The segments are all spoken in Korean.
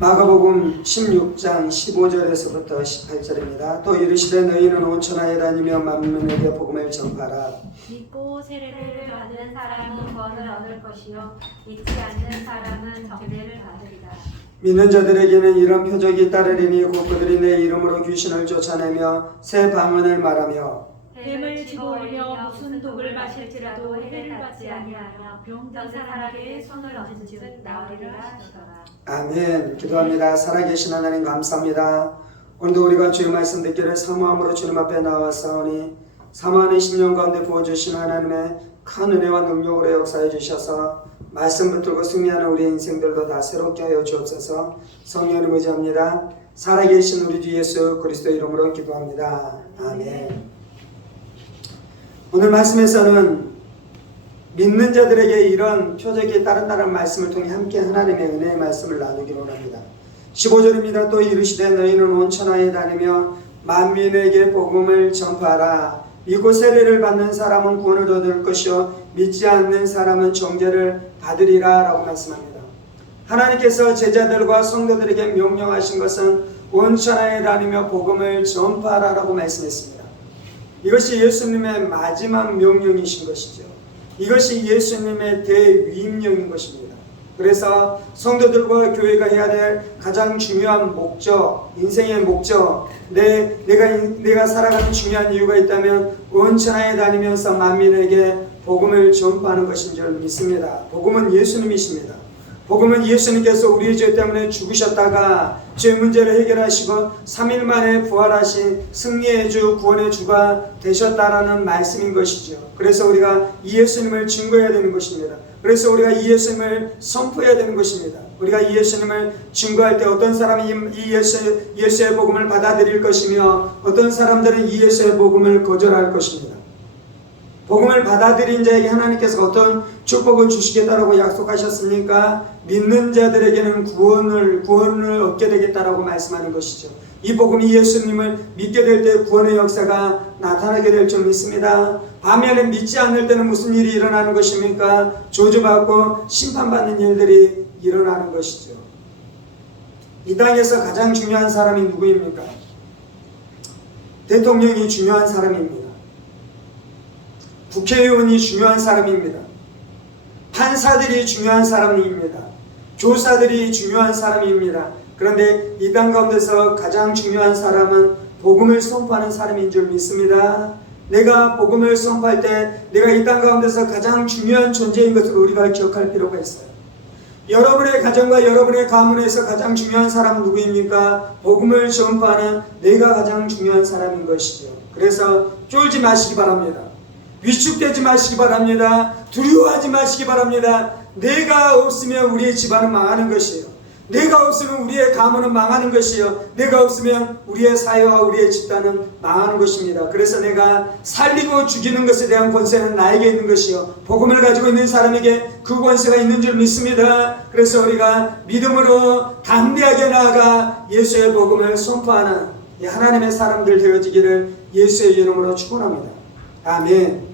마가복음 16장 15절에서부터 18절입니다. 또 이르시되 너희는 온 천하에 다니며 만민에게 복음을 전파하라. 믿고 세례를 받은 사람은 벌을 얻을 것이요 믿지 않는 사람은 정죄를 받으리라. 믿는 자들에게는 이런 표적이 따르리니 곧 그들이 내 이름으로 귀신을 쫓아내며 새 방언을 말하며 뱀을 집어올리며 무슨 독을 마실지라도 해를 받지 아니하며 병든 사람에게 손을 얹은즉 나으리라 하시더라. 아멘. 기도합니다. 살아계신 하나님 감사합니다. 오늘도 우리가 주의 말씀 듣기를 사모함으로 주님 앞에 나왔사오니 사모하는 10년 가운데 부어주신 하나님의 큰 은혜와 능력으로 역사해 주셔서 말씀 붙들고 승리하는 우리 인생들도 다 새롭게 하여 주옵소서. 성령을 의지합니다. 살아계신 우리 주 예수 그리스도 이름으로 기도합니다. 아멘. 오늘 말씀에서는 믿는 자들에게 이런 표적이 따른다는 말씀을 통해 함께 하나님의 은혜의 말씀을 나누기로 합니다. 15절입니다. 또 이르시되 너희는 온 천하에 다니며 만민에게 복음을 전파하라. 믿고 세례를 받는 사람은 구원을 얻을 것이요 믿지 않는 사람은 정죄를 받으리라 라고 말씀합니다. 하나님께서 제자들과 성도들에게 명령하신 것은 온 천하에 다니며 복음을 전파하라 라고 말씀했습니다. 이것이 예수님의 마지막 명령이신 것이죠. 이것이 예수님의 대위임령인 것입니다. 그래서 성도들과 교회가 해야 될 가장 중요한 목적, 인생의 목적, 내가 살아가는 중요한 이유가 있다면 온 천하에 다니면서 만민에게 복음을 전파하는 것인 줄 믿습니다. 복음은 예수님이십니다. 복음은 예수님께서 우리의 죄 때문에 죽으셨다가 죄 문제를 해결하시고 3일 만에 부활하신 승리의 주, 구원의 주가 되셨다라는 말씀인 것이죠. 그래서 우리가 이 예수님을 증거해야 되는 것입니다. 그래서 우리가 이 예수님을 선포해야 되는 것입니다. 우리가 이 예수님을 증거할 때 어떤 사람이 이 예수의 복음을 받아들일 것이며 어떤 사람들은 이 예수의 복음을 거절할 것입니다. 복음을 받아들인 자에게 하나님께서 어떤 축복을 주시겠다라고 약속하셨습니까? 믿는 자들에게는 구원을 얻게 되겠다라고 말씀하는 것이죠. 이 복음이 예수님을 믿게 될 때 구원의 역사가 나타나게 될 줄 믿습니다. 반면에 믿지 않을 때는 무슨 일이 일어나는 것입니까? 저주받고 심판받는 일들이 일어나는 것이죠. 이 땅에서 가장 중요한 사람이 누구입니까? 대통령이 중요한 사람입니다. 국회의원이 중요한 사람입니다. 판사들이 중요한 사람입니다. 교사들이 중요한 사람입니다. 그런데 이 땅 가운데서 가장 중요한 사람은 복음을 선포하는 사람인 줄 믿습니다. 내가 복음을 선포할 때 내가 이 땅 가운데서 가장 중요한 존재인 것을 우리가 기억할 필요가 있어요. 여러분의 가정과 여러분의 가문에서 가장 중요한 사람은 누구입니까? 복음을 전파하는 내가 가장 중요한 사람인 것이죠. 그래서 쫄지 마시기 바랍니다. 위축되지 마시기 바랍니다. 두려워하지 마시기 바랍니다. 내가 없으면 우리의 집안은 망하는 것이에요. 내가 없으면 우리의 가문은 망하는 것이에요. 내가 없으면 우리의 사회와 우리의 집단은 망하는 것입니다. 그래서 내가 살리고 죽이는 것에 대한 권세는 나에게 있는 것이요 복음을 가지고 있는 사람에게 그 권세가 있는 줄 믿습니다. 그래서 우리가 믿음으로 담대하게 나아가 예수의 복음을 선포하는 하나님의 사람들 되어지기를 예수의 이름으로 축원합니다. 아멘.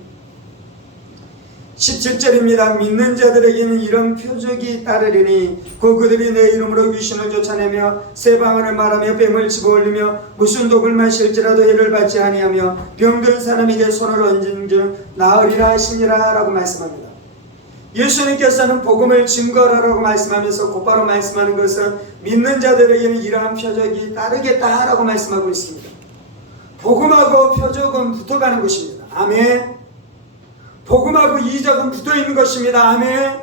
17절입니다. 믿는 자들에게는 이런 표적이 따르리니 곧 그들이 내 이름으로 귀신을 쫓아내며 새 방언을 말하며 뱀을 집어올리며 무슨 독을 마실지라도 해를 받지 아니하며 병든 사람에게 손을 얹은 즉 나으리라 하시니라 라고 말씀합니다. 예수님께서는 복음을 증거하라고 말씀하면서 곧바로 말씀하는 것은 믿는 자들에게는 이러한 표적이 따르겠다라고 말씀하고 있습니다. 복음하고 표적은 붙어가는 것입니다. 아멘. 복음하고 이적은 붙어있는 것입니다. 아멘.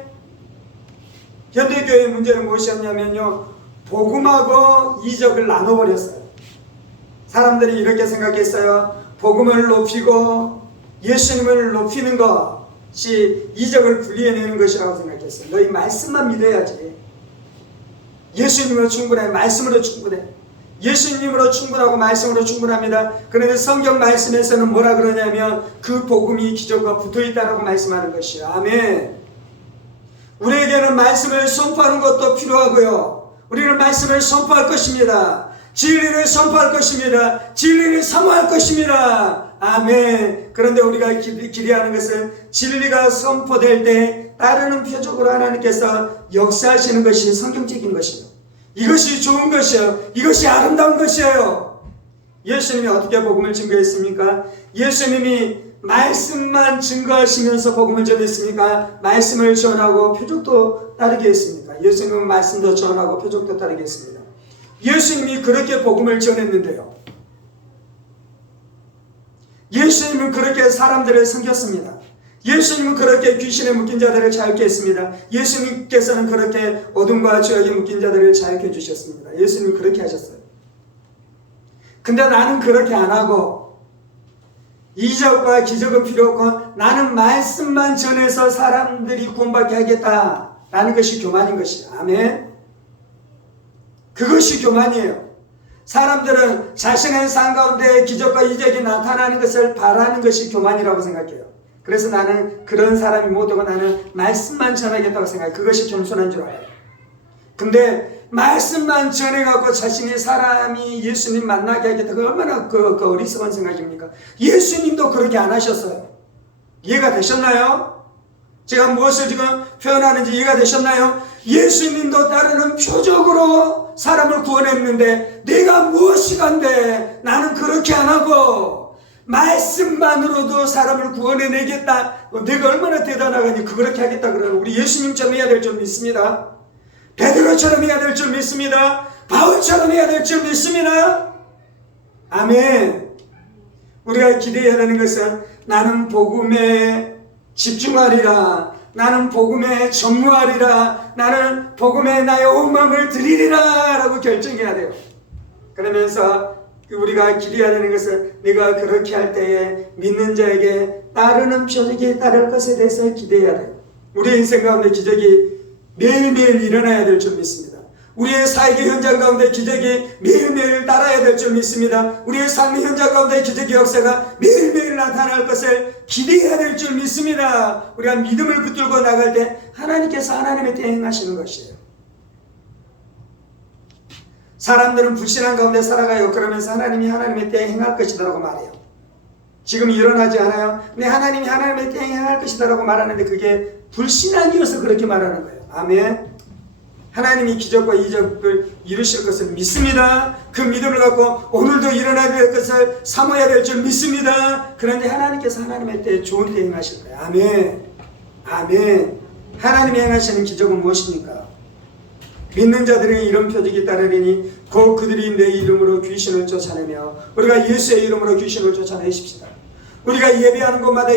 현대교회의 문제는 무엇이었냐면요, 복음하고 이적을 나눠버렸어요. 사람들이 이렇게 생각했어요. 복음을 높이고 예수님을 높이는 것이 이적을 분리해내는 것이라고 생각했어요. 너희 말씀만 믿어야지. 예수님으로 충분해. 말씀으로 충분해. 예수님으로 충분하고 말씀으로 충분합니다. 그런데 성경 말씀에서는 뭐라 그러냐면 그 복음이 기적과 붙어있다라고 말씀하는 것이에요. 아멘. 우리에게는 말씀을 선포하는 것도 필요하고요. 우리는 말씀을 선포할 것입니다. 진리를 선포할 것입니다. 진리를 사모할 것입니다. 아멘. 그런데 우리가 기대하는 것은 진리가 선포될 때 따르는 표적으로 하나님께서 역사하시는 것이 성경적인 것이죠. 이것이 좋은 것이에요. 이것이 아름다운 것이에요. 예수님이 어떻게 복음을 증거했습니까? 예수님이 말씀만 증거하시면서 복음을 전했습니까? 말씀을 전하고 표적도 따르게 했습니까? 예수님은 말씀도 전하고 표적도 따르게 했습니다. 예수님이 그렇게 복음을 전했는데요. 예수님은 그렇게 사람들을 섬겼습니다. 예수님은 그렇게 귀신에 묶인 자들을 자유케 했습니다. 예수님께서는 그렇게 어둠과 죄악에 묶인 자들을 자유케 해주셨습니다. 예수님은 그렇게 하셨어요. 근데 나는 그렇게 안 하고 이적과 기적은 필요 없고 나는 말씀만 전해서 사람들이 구원받게 하겠다라는 것이 교만인 것이에요. 아멘. 그것이 교만이에요. 사람들은 자신의 삶 가운데 기적과 이적이 나타나는 것을 바라는 것이 교만이라고 생각해요. 그래서 나는 그런 사람이 못 되고 나는 말씀만 전하겠다고 생각해요. 그것이 겸손한 줄 알아요. 근데 말씀만 전해갖고 자신이 사람이 예수님 만나게 하겠다. 그 얼마나 그 어리석은 생각입니까? 예수님도 그렇게 안 하셨어요. 이해가 되셨나요? 제가 무엇을 지금 표현하는지 이해가 되셨나요? 예수님도 따르는 표적으로 사람을 구원했는데 내가 무엇이 간데 나는 그렇게 안 하고 말씀만으로도 사람을 구원해내겠다. 내가 얼마나 대단하겠니? 그렇게 하겠다 그러는 우리 예수님처럼 해야 될 줄 믿습니다. 베드로처럼 해야 될 줄 믿습니다. 바울처럼 해야 될 줄 믿습니다. 아멘. 우리가 기대해야 하는 것은 나는 복음에 집중하리라. 나는 복음에 전무하리라. 나는 복음에 나의 온 마음을 드리리라 라고 결정해야 돼요. 그러면서 우리가 기대해야 되는 것은 내가 그렇게 할 때에 믿는 자에게 따르는 표적이 따를 것에 대해서 기대해야 돼요. 우리의 인생 가운데 기적이 매일매일 일어나야 될 줄 믿습니다. 우리의 사역의 현장 가운데 기적이 매일매일 따라야 될 줄 믿습니다. 우리의 삶의 현장 가운데 기적의 역사가 매일매일 나타날 것을 기대해야 될 줄 믿습니다. 우리가 믿음을 붙들고 나갈 때 하나님께서 하나님의 때에 행하시는 것이에요. 사람들은 불신한 가운데 살아가요. 그러면서 하나님이 하나님의 때에 행할 것이다 라고 말해요. 지금 일어나지 않아요. 근데 하나님이 하나님의 때에 행할 것이다 라고 말하는데 그게 불신앙이어서 그렇게 말하는 거예요. 아멘. 하나님이 기적과 이적을 이루실 것을 믿습니다. 그 믿음을 갖고 오늘도 일어나야 될 것을 사모해야 될 줄 믿습니다. 그런데 하나님께서 하나님의 때에 좋은 때 행하실 거예요. 아멘. 아멘. 하나님이 행하시는 기적은 무엇입니까? 믿는 자들에게 이런 표적이 따르리니 곧 그들이 내 이름으로 귀신을 쫓아내며 우리가 예수의 이름으로 귀신을 쫓아내십시다. 우리가 예배하는 곳마다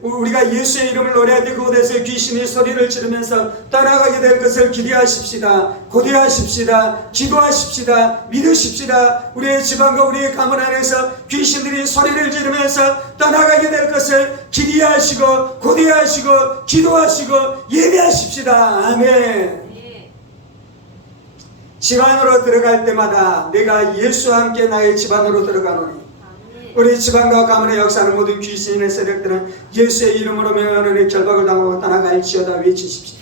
우리가 예수의 이름을 노래할 때 그곳에서 귀신이 소리를 지르면서 떠나가게 될 것을 기대하십시다. 고대하십시다. 기도하십시다. 믿으십시다. 우리의 지방과 우리의 가문 안에서 귀신들이 소리를 지르면서 떠나가게 될 것을 기대하시고 고대하시고 기도하시고 예배하십시다. 아멘. 집안으로 들어갈 때마다 내가 예수와 함께 나의 집안으로 들어가노니 우리 집안과 가문의 역사는 모든 귀신의 세력들은 예수의 이름으로 명하노니 결박을 당하고 떠나갈지어다 외치십시오.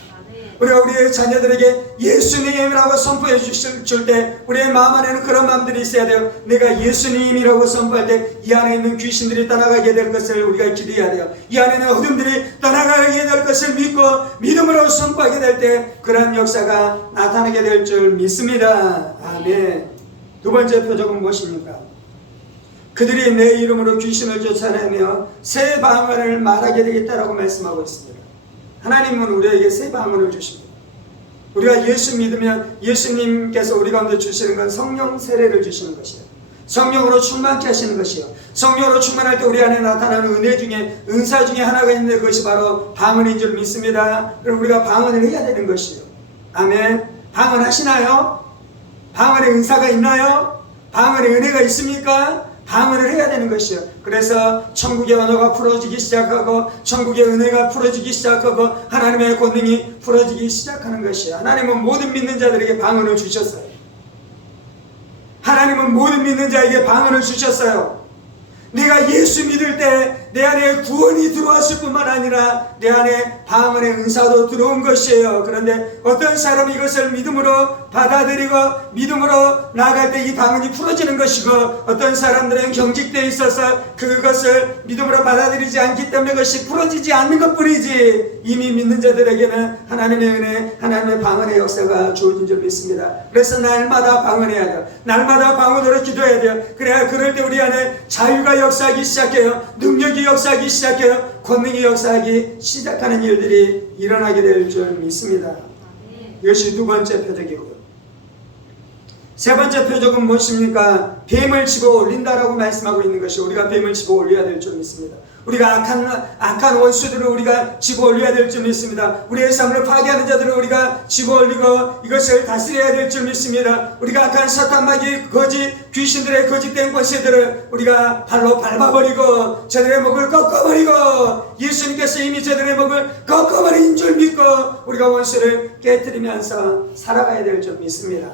우리가 우리의 자녀들에게 예수님이라고 선포해 줄 때 우리의 마음 안에는 그런 마음들이 있어야 돼요. 내가 예수님이라고 선포할 때 이 안에 있는 귀신들이 떠나가게 될 것을 우리가 기대해야 돼요. 이 안에 있는 어둠들이 떠나가게 될 것을 믿고 믿음으로 선포하게 될 때 그러한 역사가 나타나게 될 줄 믿습니다. 아멘. 두 번째 표적은 무엇입니까? 그들이 내 이름으로 귀신을 쫓아내며 새 방언을 말하게 되겠다라고 말씀하고 있습니다. 하나님은 우리에게 새 방언을 주십니다. 우리가 예수 믿으면 예수님께서 우리 가운데 주시는 건 성령 세례를 주시는 것이에요. 성령으로 충만케 하시는 것이요. 성령으로 충만할 때 우리 안에 나타나는 은혜 중에 은사 중에 하나가 있는데 그것이 바로 방언인 줄 믿습니다. 그럼 우리가 방언을 해야 되는 것이요. 아멘. 방언 하시나요? 방언의 은사가 있나요? 방언의 은혜가 있습니까? 방언을 해야 되는 것이요. 그래서 천국의 언어가 풀어지기 시작하고 천국의 은혜가 풀어지기 시작하고 하나님의 권능이 풀어지기 시작하는 것이요. 하나님은 모든 믿는 자들에게 방언을 주셨어요. 하나님은 모든 믿는 자에게 방언을 주셨어요. 내가 예수 믿을 때 내 안에 구원이 들어왔을 뿐만 아니라 내 안에 방언의 은사도 들어온 것이에요. 그런데 어떤 사람이 이것을 믿음으로 받아들이고 믿음으로 나아갈 때 이 방언이 풀어지는 것이고, 어떤 사람들은 경직되어 있어서 그것을 믿음으로 받아들이지 않기 때문에 그것이 풀어지지 않는 것뿐이지, 이미 믿는 자들에게는 하나님의 은혜, 하나님의 방언의 역사가 주어진 줄 믿습니다. 그래서 날마다 방언해야 돼요. 날마다 방언으로 기도해야 돼요. 그래야 그럴 때 우리 안에 자유가 역사하기 시작해요. 능력이 역사하기 시작해요. 권능이 역사하기 시작하는 일들이 일어나게 될 줄 믿습니다. 이것이 두 번째 표적이고요. 세 번째 표적은 무엇입니까? 뱀을 집어 올린다라고 말씀하고 있는 것이, 우리가 뱀을 집어 올려야 될 줄 믿습니다. 우리가 악한 원수들을 우리가 집어 올려야 될 줄 믿습니다. 우리의 삶을 파괴하는 자들을 우리가 집어 올리고 이것을 다스려야 될 줄 믿습니다. 우리가 악한 사탄마귀, 거짓 귀신들의 거짓된 권세들을 우리가 발로 밟아버리고 저들의 목을 꺾어버리고, 예수님께서 이미 저들의 목을 꺾어버린 줄 믿고 우리가 원수를 깨뜨리면서 살아가야 될 줄 믿습니다.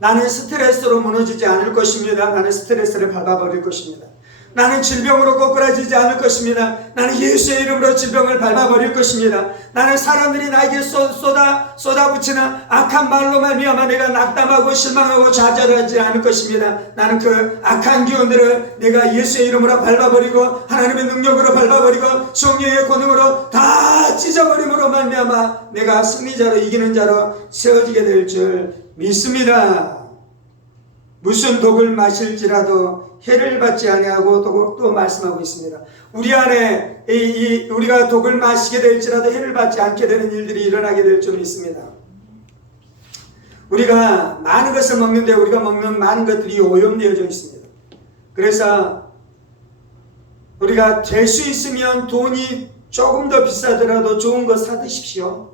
나는 스트레스로 무너지지 않을 것입니다. 나는 스트레스를 밟아버릴 것입니다. 나는 질병으로 꼬꾸라지지 않을 것입니다. 나는 예수의 이름으로 질병을 밟아버릴 것입니다. 나는 사람들이 나에게 쏟아붙이는 악한 말로 말미암아 내가 낙담하고 실망하고 좌절하지 않을 것입니다. 나는 그 악한 기운들을 내가 예수의 이름으로 밟아버리고 하나님의 능력으로 밟아버리고 성령의 권능으로 다 찢어버림으로 말미암아 내가 승리자로, 이기는 자로 세워지게 될 줄 믿습니다. 무슨 독을 마실지라도 해를 받지 아니하고 또 말씀하고 있습니다. 우리 안에 우리가 독을 마시게 될지라도 해를 받지 않게 되는 일들이 일어나게 될 줄 믿습니다. 우리가 많은 것을 먹는데 우리가 먹는 많은 것들이 오염되어져 있습니다. 그래서 우리가 될 수 있으면 돈이 조금 더 비싸더라도 좋은 거 사 드십시오.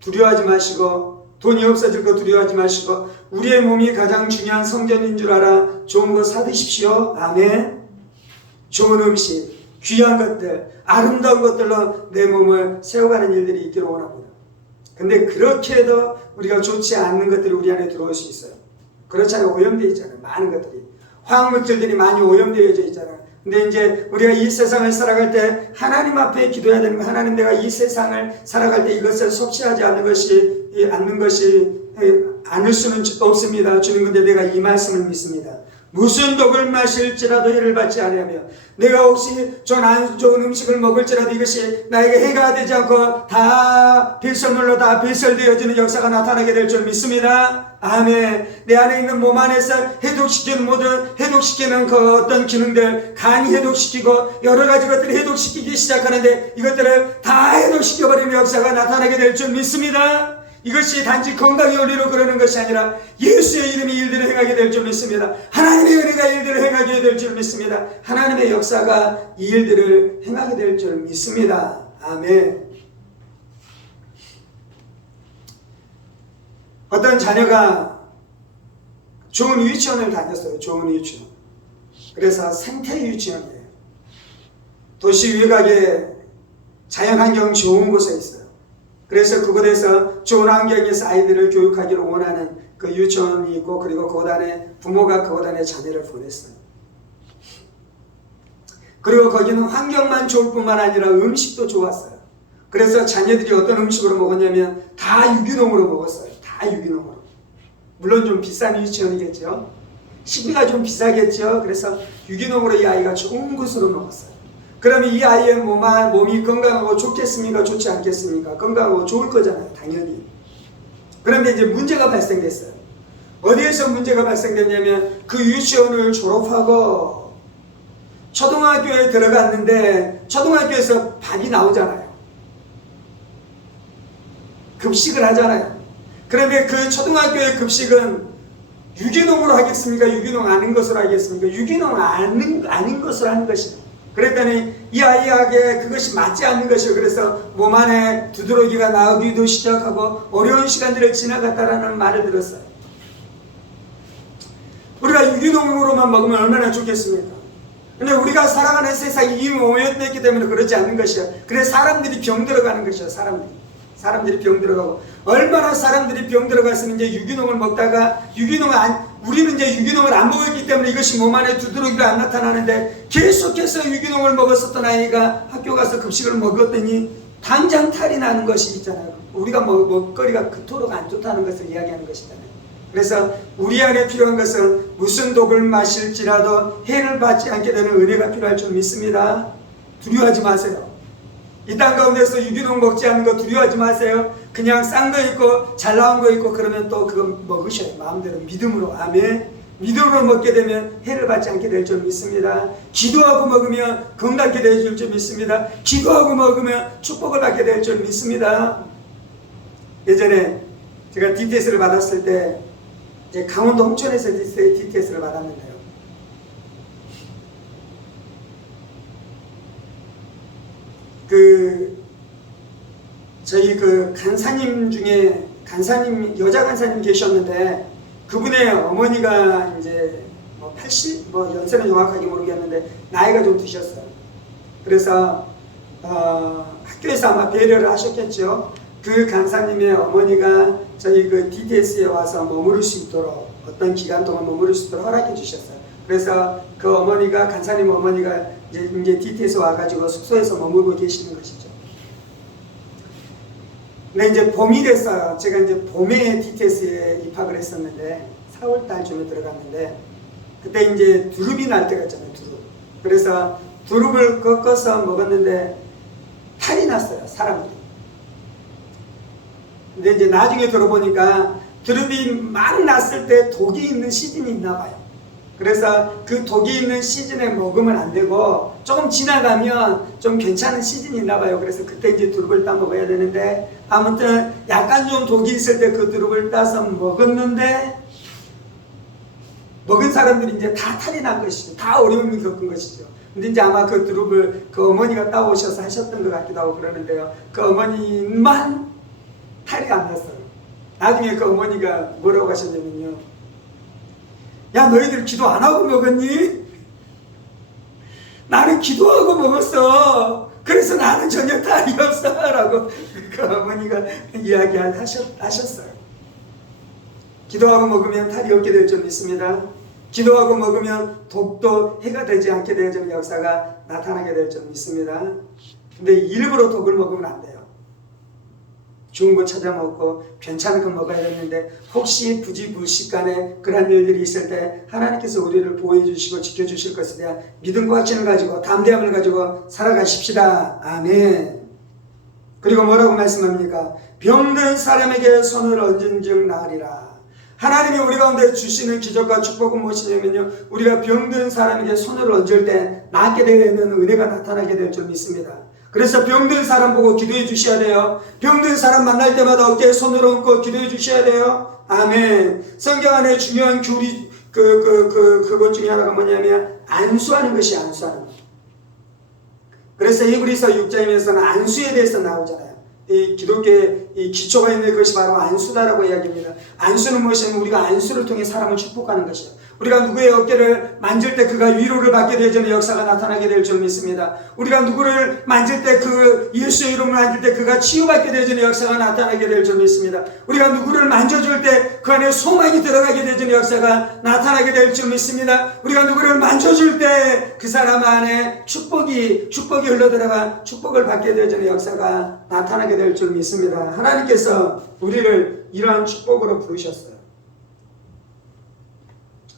두려워하지 마시고, 돈이 없어질 거 두려워하지 마시고, 우리의 몸이 가장 중요한 성전인 줄 알아 좋은 거 사드십시오. 아멘. 좋은 음식, 귀한 것들, 아름다운 것들로 내 몸을 세워가는 일들이 있기를 원합니다. 근데 그렇게 해도 우리가 좋지 않는 것들이 우리 안에 들어올 수 있어요. 그렇잖아요. 오염되어 있잖아요. 많은 것들이. 화학물질들이 많이 오염되어져 있잖아요. 근데 이제 우리가 이 세상을 살아갈 때 하나님 앞에 기도해야 되는 거, 하나님, 내가 이 세상을 살아갈 때 이것을 섭취하지 않을 수는 없습니다. 주님, 근데 내가 이 말씀을 믿습니다. 무슨 독을 마실지라도 해를 받지 아니하며, 내가 혹시 좀 안 좋은 음식을 먹을지라도 이것이 나에게 해가 되지 않고 다 배설물로 다 배설되어지는 역사가 나타나게 될 줄 믿습니다. 아멘. 내 안에 있는 몸 안에서 해독시키는 모든 해독시키는 그 어떤 기능들, 간이 해독시키고 여러 가지 것들을 해독시키기 시작하는데 이것들을 다 해독시켜버리는 역사가 나타나게 될 줄 믿습니다. 이것이 단지 건강의 원리로 그러는 것이 아니라 예수의 이름이 일들을 행하게 될 줄 믿습니다. 하나님의 은혜가 일들을 행하게 될 줄 믿습니다. 하나님의 역사가 이 일들을 행하게 될 줄 믿습니다. 아멘. 어떤 자녀가 좋은 유치원을 다녔어요. 좋은 유치원. 그래서 생태 유치원이에요. 도시 외곽에 자연환경 좋은 곳에 있어요. 그래서 그곳에서 좋은 환경에서 아이들을 교육하기를 원하는 그 유치원이 있고, 그리고 그곳 안에 부모가 그곳 안에 자녀를 보냈어요. 그리고 거기는 환경만 좋을 뿐만 아니라 음식도 좋았어요. 그래서 자녀들이 어떤 음식으로 먹었냐면 다 유기농으로 먹었어요. 다 유기농으로. 물론 좀 비싼 유치원이겠죠. 식비가 좀 비싸겠죠. 그래서 유기농으로 이 아이가 좋은 것으로 먹었어요. 그러면 이 아이의 몸이 건강하고 좋겠습니까? 좋지 않겠습니까? 건강하고 좋을 거잖아요. 당연히. 그런데 이제 문제가 발생됐어요. 어디에서 문제가 발생됐냐면 그 유치원을 졸업하고 초등학교에 들어갔는데 초등학교에서 밥이 나오잖아요. 급식을 하잖아요. 그런데 그 초등학교의 급식은 유기농으로 하겠습니까? 유기농 아닌 것으로 하겠습니까? 유기농 아닌 것으로 하는 것이죠. 그랬더니 이 아이에게 그것이 맞지 않는 것이요. 그래서 몸 안에 두드러기가 나오기도 시작하고 어려운 시간들을 지나갔다라는 말을 들었어요. 우리가 유기농으로만 먹으면 얼마나 좋겠습니까? 근데 우리가 살아가는 세상이 이미 오염됐기 때문에 그렇지 않는 것이요. 그래서 사람들이 병 들어가는 것이요. 사람들이 병 들어가고, 얼마나 사람들이 병 들어갔으면 이제 유기농을 먹다가 우리는 이제 유기농을 안 먹었기 때문에 이것이 몸 안에 두드러기로 안 나타나는데, 계속해서 유기농을 먹었었던 아이가 학교 가서 급식을 먹었더니 당장 탈이 나는 것이 있잖아요. 우리가 먹거리가 그토록 안 좋다는 것을 이야기하는 것이잖아요. 그래서 우리 안에 필요한 것은 무슨 독을 마실지라도 해를 받지 않게 되는 은혜가 필요할 줄 믿습니다. 두려워하지 마세요. 이 땅 가운데서 유기농 먹지 않는 거 두려워하지 마세요. 그냥 싼 거 있고 잘 나온 거 있고 그러면 또 그거 먹으셔요. 마음대로 믿음으로. 아멘. 믿음으로 먹게 되면 해를 받지 않게 될 줄 믿습니다. 기도하고 먹으면 건강하게 될 줄 믿습니다. 기도하고 먹으면 축복을 받게 될 줄 믿습니다. 예전에 제가 DTS를 받았을 때 이제 강원도 홍천에서 DTS를 받았는데요. 저희 간사님 중에 여자 간사님 계셨는데 그분의 어머니가 이제 80 연세는 정확하게 모르겠는데 나이가 좀 드셨어요. 그래서 학교에서 아마 배려를 하셨겠죠. 그 간사님의 어머니가 저희 DTS에 와서 머무를 수 있도록 어떤 기간 동안 머무를 수 있도록 허락해 주셨어요. 그래서 그 어머니가 간사님 어머니가 이제 DTS 와가지고 숙소에서 머물고 계시는 것이죠. 근데 이제 봄이 됐어요. 제가 이제 봄에 DTS에 입학을 했었는데 4월 달쯤에 들어갔는데 그때 이제 두릅이 날 때가 있잖아요. 두릅. 그래서 두릅을 꺾어서 먹었는데 탈이 났어요. 사람들이. 근데 이제 나중에 들어보니까 두릅이 막 났을 때 독이 있는 시즌이 있나 봐요. 그래서 그 독이 있는 시즌에 먹으면 안 되고 조금 지나가면 좀 괜찮은 시즌이 있나 봐요. 그래서 그때 이제 두릅을 따 먹어야 되는데 아무튼 약간 좀 독이 있을 때 그 두릅을 따서 먹었는데 먹은 사람들이 이제 다 탈이 난 것이죠. 다 어려움을 겪은 것이죠. 근데 이제 아마 그 두릅을 그 어머니가 따오셔서 하셨던 것 같기도 하고 그러는데요. 그 어머니만 탈이 안 났어요. 나중에 그 어머니가 뭐라고 하셨냐면요. 야, 너희들 기도 안 하고 먹었니? 나는 기도하고 먹었어. 그래서 나는 전혀 탈이 없어. 라고 그 어머니가 이야기하셨어요. 기도하고 먹으면 탈이 없게 될 줄 믿습니다. 기도하고 먹으면 독도 해가 되지 않게 되는 역사가 나타나게 될 줄 믿습니다. 근데 일부러 독을 먹으면 안 돼요. 좋은 거 찾아 먹고 괜찮은 거 먹어야 되는데 혹시 부지불식간에 그런 일들이 있을 때 하나님께서 우리를 보호해 주시고 지켜주실 것에 대한 믿음과 확신을 가지고 담대함을 가지고 살아가십시다. 아멘. 그리고 뭐라고 말씀합니까? 병든 사람에게 손을 얹은 즉 나으리라. 하나님이 우리 가운데 주시는 기적과 축복은 무엇이냐면요, 우리가 병든 사람에게 손을 얹을 때 낫게 되는 은혜가 나타나게 될 줄 믿습니다. 그래서 병든 사람 보고 기도해 주셔야 돼요. 병든 사람 만날 때마다 어깨에 손을 얹고 기도해 주셔야 돼요. 아멘. 성경 안에 중요한 교리 그것 중에 하나가 뭐냐면 안수하는 것이 안수하는 것. 그래서 히브리서 6장에서는 안수에 대해서 나오잖아요. 이 기독교의 이 기초가 있는 것이 바로 안수다라고 이야기합니다. 안수는 무엇이냐면 우리가 안수를 통해 사람을 축복하는 것이에요. 우리가 누구의 어깨를 만질 때 그가 위로를 받게 되는 역사가 나타나게 될 줄 믿습니다. 우리가 누구를 만질 때 그 예수의 이름을 만질 때 그가 치유받게 되는 역사가 나타나게 될 줄 믿습니다. 우리가 누구를 만져줄 때 그 안에 소망이 들어가게 되는 역사가 나타나게 될 줄 믿습니다. 우리가 누구를 만져줄 때 그 사람 안에 축복이 흘러들어가 축복을 받게 되는 역사가 나타나게 될 줄 믿습니다. 하나님께서 우리를 이러한 축복으로 부르셨어요.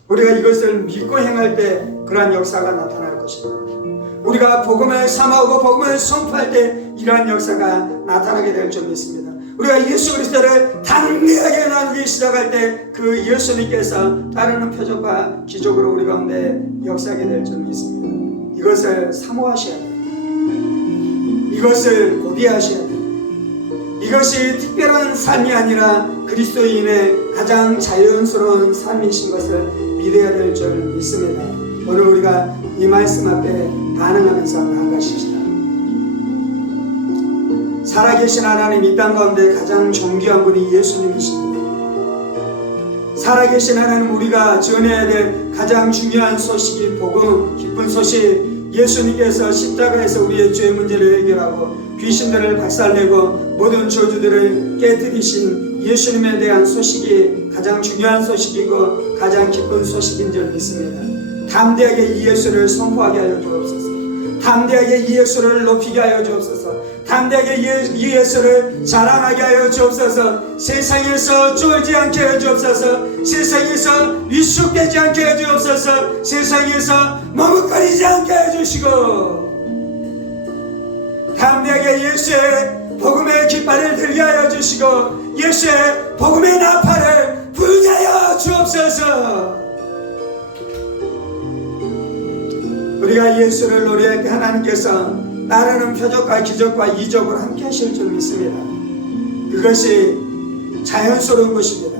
우리가 이것을 믿고 행할 때 그러한 역사가 나타날 것입니다. 우리가 복음을 사모하고 복음을 선포할 때 이러한 역사가 나타나게 될 줄 믿습니다. 우리가 예수 그리스도를 담대하게 나누기 시작할 때 그 예수님께서 따르는 표적과 기적으로 우리 가운데 역사하게 될 줄 믿습니다. 이것을 사모하셔야 돼요. 이것을 고대하셔야 돼요. 이것이 특별한 삶이 아니라 그리스도인의 가장 자연스러운 삶이신 것을 믿어야 될 줄 믿습니다. 오늘 우리가 이 말씀 앞에 반응하면서 나아가십시다. 살아계신 하나님, 이 땅 가운데 가장 존귀한 분이 예수님이십니다. 살아계신 하나님, 우리가 전해야 될 가장 중요한 소식이 복음, 기쁜 소식, 예수님께서 십자가에서 우리의 죄 문제를 해결하고 귀신들을 박살내고 모든 저주들을 깨뜨리신 예수님에 대한 소식이 가장 중요한 소식이고 가장 기쁜 소식인 줄 믿습니다. 담대하게 이 예수를 선포하게 하여 주옵소서. 담대하게 이 예수를 높이게 하여 주옵소서. 담대하게 이 예수를 자랑하게 하여 주옵소서. 세상에서 쫄지 않게 하여 주옵소서. 세상에서 위축되지 않게 하여 주옵소서. 세상에서 머뭇거리지 않게 하여 주시고 담대하게 예수의 복음의 깃발을 들게 하여 주시고 예수의 복음의 나팔을 불게 하여 주옵소서. 우리가 예수를 노래할 때 하나님께서 나르는 표적과 기적과 이적으로 함께 하실 줄 믿습니다. 그것이 자연스러운 것입니다.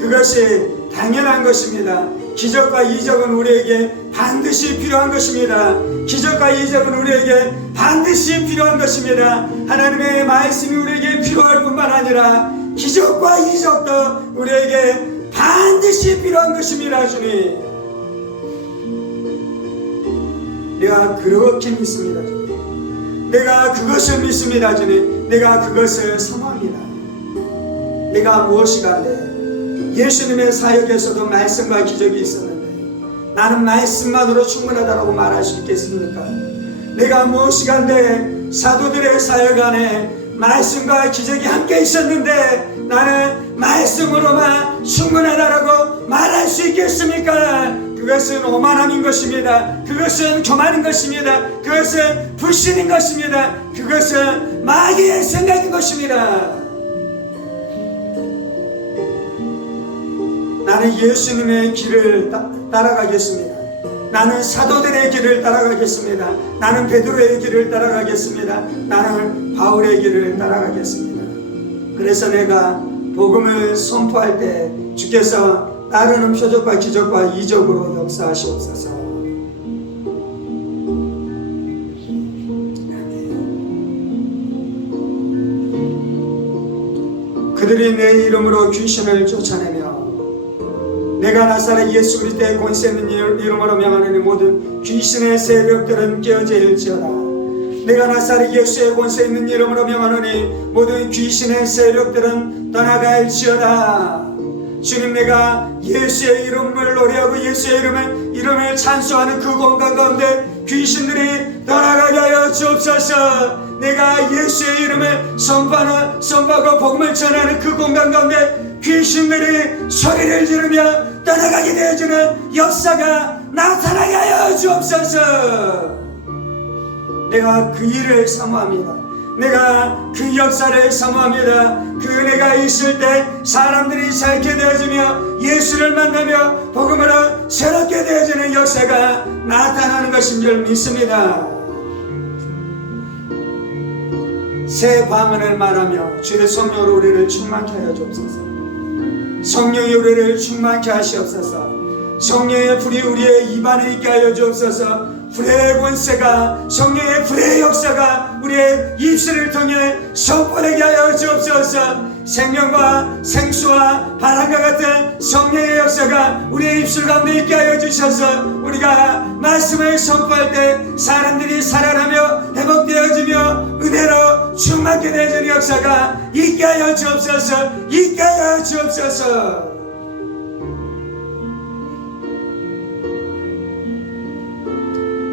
그것이 당연한 것입니다. 기적과 이적은 우리에게 반드시 필요한 것입니다. 기적과 이적은 우리에게 반드시 필요한 것입니다. 하나님의 말씀이 우리에게 필요할 뿐만 아니라 기적과 이적도 우리에게 반드시 필요한 것입니다. 주님, 내가 그렇게 믿습니다. 주님, 내가 그것을 믿습니다. 주님, 내가 그것을 사모합니다. 내가 무엇이간데 예수님의 사역에서도 말씀과 기적이 있었는데 나는 말씀만으로 충분하다고 말할 수 있겠습니까? 내가 무엇이간데 사도들의 사역 안에 말씀과 기적이 함께 있었는데 나는 말씀으로만 충분하다고 말할 수 있겠습니까? 그것은 오만함인 것입니다. 그것은 교만인 것입니다. 그것은 불신인 것입니다. 그것은 마귀의 생각인 것입니다. 나는 예수님의 길을 따라가겠습니다. 나는 사도들의 길을 따라가겠습니다. 나는 베드로의 길을 따라가겠습니다. 나는 바울의 길을 따라가겠습니다. 그래서 내가 복음을 선포할 때 주께서 따르는 표적과 기적과 이적으로 역사하시옵소서. 그들이 내 이름으로 귀신을 쫓아내며 내가 나사렛 예수 그리스도의 권세 있는 이름으로 명하는 모든 귀신의 세력들은 깨어질지어다. 내가 나사렛 예수의 권세 있는 이름으로 명하노니 모든 귀신의 세력들은 떠나갈지어다. 주님, 내가 예수의 이름을 노래하고 예수의 이름을 찬송하는 그 공간 가운데 귀신들이 떠나가게 하여 주옵소서. 내가 예수의 이름을 선포하고 복음을 전하는 그 공간 가운데 귀신들이 소리를 지르며 떠나가게 되어주는 역사가 나타나게 하여 주옵소서. 내가 그 일을 사모합니다. 내가 그 역사를 사모합니다. 그 은혜가 있을 때 사람들이 살게 되어지며 예수를 만나며 복음으로 새롭게 되어지는 역사가 나타나는 것인 줄 믿습니다. 새 방언을 말하며 주의 성령으로 우리를 충만케 하여 주옵소서. 성령이 우리를 충만케 하시옵소서. 성령의 불이 우리의 입안에 있게 하여 주옵소서. 불의 권세가, 성령의 불의 역사가 우리의 입술을 통해 선포되게 하여 주옵소서. 생명과 생수와 바람과 같은 성령의 역사가 우리의 입술 가운데 있게 하여 주셔서 우리가 말씀을 선포할 때 사람들이 살아나며 회복되어지며 은혜로 충만케 되어지는 역사가 있게 하여 주옵소서. 있게 하여 주옵소서.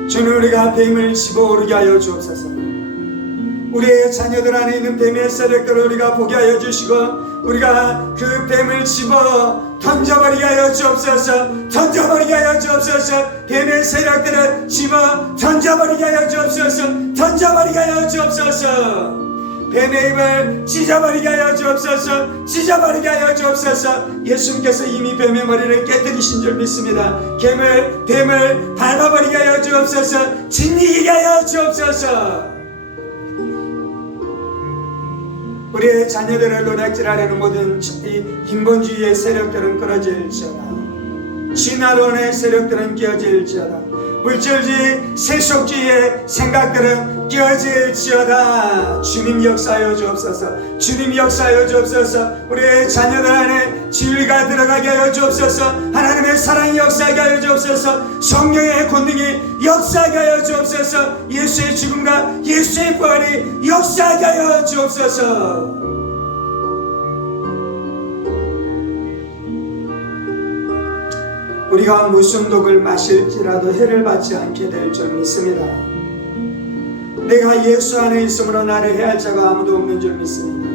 주는 우리가 뱀을 집어오르게 하여 주옵소서. 우리의 자녀들 안에 있는 뱀의 세력들을 우리가 보게 하여 주시고 우리가 그 뱀을 집어 던져버리게 하여 주옵소서. 던져버리게 하여 주옵소서. 뱀의 세력들을 집어 던져버리게 하여 주옵소서. 던져버리게 하여 주옵소서. 뱀의 입을 찢어버리게 하여 주옵소서. 찢어버리게 하여 주옵소서. 예수님께서 이미 뱀의 머리를 깨뜨리신 줄 믿습니다. 뱀을 밟아버리게 하여 주옵소서. 짓이게 하여 주옵소서. 우리의 자녀들을 노략질하려는 모든 인본주의의 세력들은 끊어질지어다. 진화론의 세력들은 깨어질지어다. 물질주의, 세속주의의 생각들은 깨어질지어다. 주님 역사하여 주옵소서. 주님 역사하여 주옵소서. 우리의 자녀들 안에 진리가 들어가게 하여 주옵소서. 하나님의 사랑이 역사하게 하여 주옵소서. 성령의 권능이 역사하게 하여 주옵소서. 예수의 죽음과 예수의 부활이 역사하게 하여 주옵소서. 우리가 무슨 독을 마실지라도 해를 받지 않게 될 줄 믿습니다. 내가 예수 안에 있으므로 나를 해할 자가 아무도 없는 줄 믿습니다.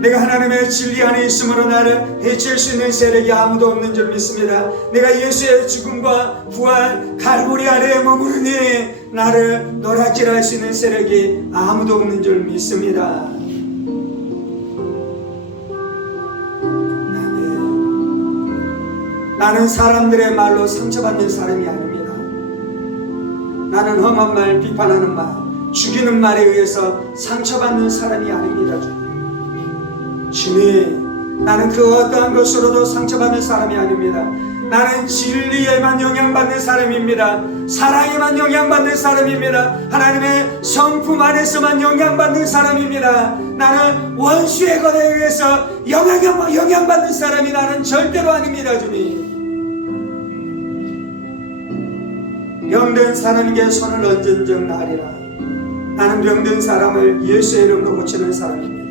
내가 하나님의 진리 안에 있으므로 나를 해칠 수 있는 세력이 아무도 없는 줄 믿습니다. 내가 예수의 죽음과 부활 갈보리 아래에 머무르니 나를 노략질할 수 있는 세력이 아무도 없는 줄 믿습니다. 나는 사람들의 말로 상처받는 사람이 아닙니다. 나는 험한 말, 비판하는 말, 죽이는 말에 의해서 상처받는 사람이 아닙니다. 주님, 나는 그 어떠한 것으로도 상처받는 사람이 아닙니다. 나는 진리에만 영향받는 사람입니다. 사랑에만 영향받는 사람입니다. 하나님의 성품 안에서만 영향받는 사람입니다. 나는 원수의 것에 의해서 영향받는 사람이 나는 절대로 아닙니다. 주님, 병든 사람에게 손을 얹은 적 나리라. 나는 병든 사람을 예수의 이름으로 고치는 사람입니다.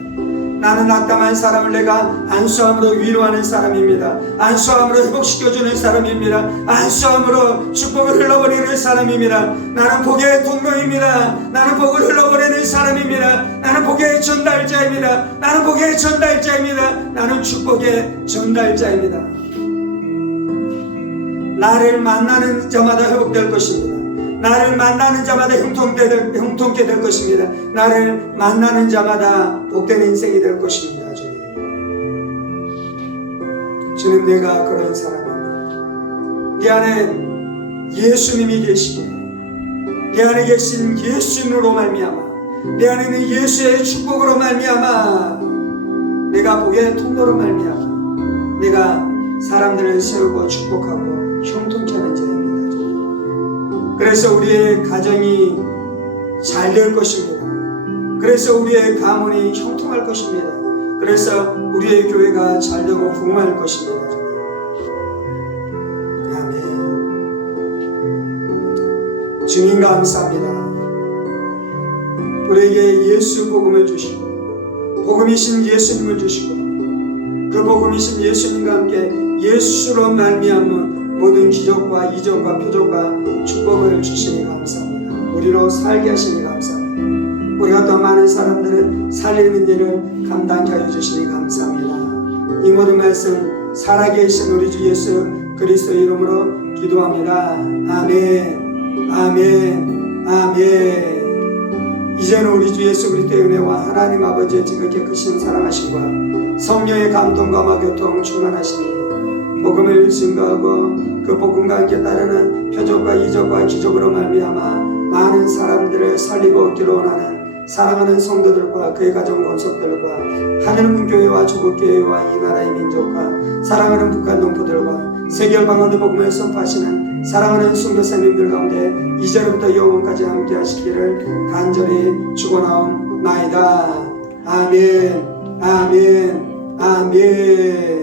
나는 낙담한 사람을 내가 안수함으로 위로하는 사람입니다. 안수함으로 회복시켜주는 사람입니다. 안수함으로 축복을 흘러보내는 사람입니다. 나는 복의 통로입니다. 나는 복을 흘러보내는 사람입니다. 나는 복의 전달자입니다. 나는 복의 전달자입니다. 나는 축복의 전달자입니다. 나를 만나는 자마다 회복될 것입니다. 나를 만나는 자마다 형통케 될 것입니다. 나를 만나는 자마다 복된 인생이 될 것입니다. 주님, 내가 그런 사람입니다. 내 안에 예수님이 계시기에, 내 안에 계신 예수님으로 말미암아, 내 안에 있는 예수의 축복으로 말미암아, 내가 복의 통로로 말미암아 내가 사람들을 세우고 축복하고 형통케 하는 자입니다. 그래서 우리의 가정이 잘 될 것입니다. 그래서 우리의 가문이 형통할 것입니다. 그래서 우리의 교회가 잘 되고 부흥할 것입니다. 아멘. 주님 감사합니다. 우리에게 예수 복음을 주시고 복음이신 예수님을 주시고 그 복음이신 예수님과 함께 예수로 말미암은 모든 기적과 이적과 표적과 축복을 주시니 감사합니다. 우리로 살게 하시니 감사합니다. 우리가 더 많은 사람들을 살리는 일을 감당케 하여 주시니 감사합니다. 이 모든 말씀 살아계신 우리 주 예수 그리스도 이름으로 기도합니다. 아멘, 아멘, 아멘. 이제는 우리 주 예수 그리스도의 은혜와 하나님 아버지의 지극히 크신 사랑하심과 성령의 감동과 교통 충만하시니 복음을 증거하고 그 복음과 함께 따르는 표적과 이적과 기적으로 말미암아 많은 사람들을 살리고 얻기로 원하는 사랑하는 성도들과 그의 가정 건속들과 하늘문교회와 조국교회와 이 나라의 민족과 사랑하는 북한 동포들과 세계열방원의 복음을 선포하시는 사랑하는 선교사님들 가운데 이제로부터 영원까지 함께 하시기를 간절히 축원하옵나이다. 아멘, 아멘, 아멘.